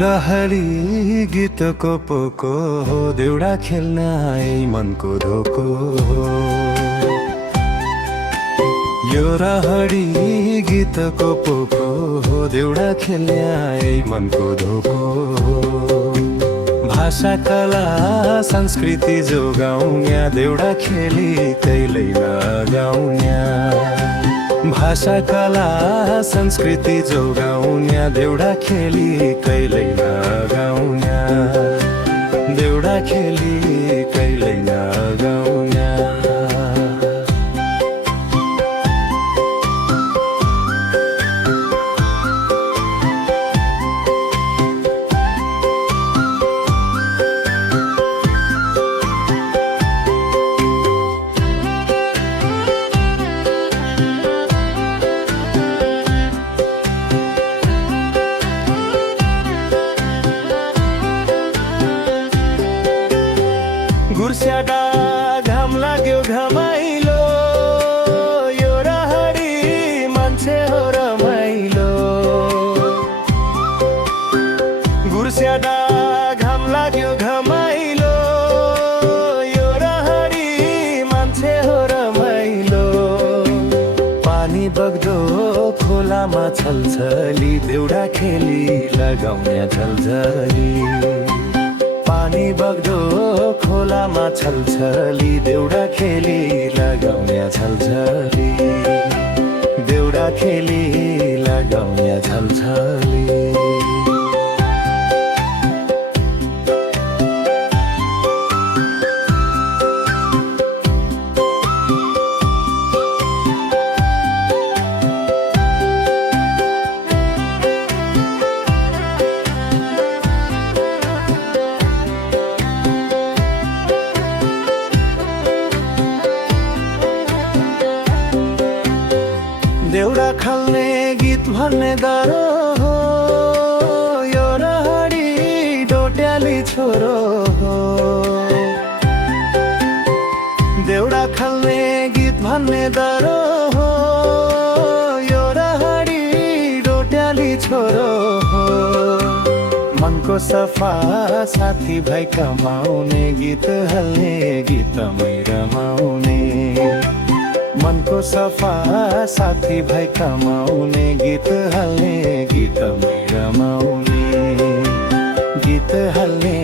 रहरी गीतको पोको हो, देउडा खेल्न आई मनको धोको हो। यो रहरी गीतको पोको हो, देउडा खेल्न आई मनको धोको हो। भाषा कला संस्कृति जोगाउन्या, देउडा खेली कहिल्यै नगाउन्या। भाषा कला संस्कृति जोगाउन्या, देउडा खेली कहिल्यै नगाउन्या। देउडा खेली कहिल्यै नगाउन्या। गुर्स्याटा घाम लाग्यो घमाइलो, यो रहरी मान्छे हो रमाइलो। गुर्स्याटा घाम लाग्यो घमाइलो, यो रहरी मान्छे हो रमाइलो। पानी बग्दो खोलामा छलछली, देउडा खेली लगाउने झलझली। पानी बग्दो खोलामा छलछली, देउडा खेली लगाउने झलझली। देउडा खेली लगाउने झलझली। देउडा खेल्ने गीत भन्ने दरो हो, यो रहरी डोट्याली छोरो हो। देउडा खेल्ने गीत भन्ने दरो हो, यो रहरी डोट्याली छोरो हो। मनको सफा साथी भाइ कमाउने, गीत हल्ने गीतमै रमाउने। मनको सफा साथी भाइ कमाउने, गीत हाल्ने गीतमै रमाउने। गीत हाल्ने